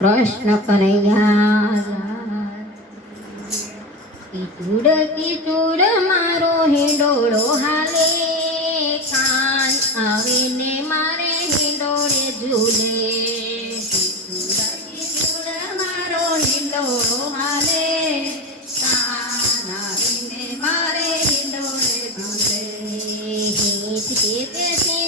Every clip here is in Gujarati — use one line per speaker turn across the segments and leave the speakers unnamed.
પ્રશ્ન કનૈયા ચૂડ કી ચૂડ મારો હે ડોળો હાલે કાન આવે ને મારે હે ડોળે ઝૂલે
મારો હે ડોળો હાલે કાન આવે ને મારે હે ડોળે ઝૂલે
હે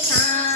time.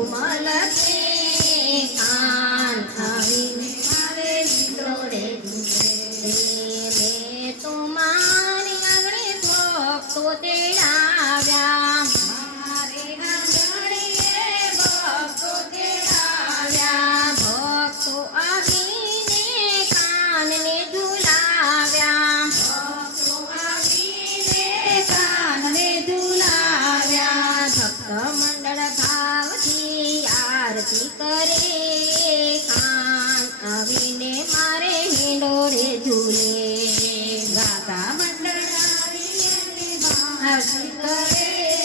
তোমালতে
ઝૂલે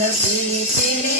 на свете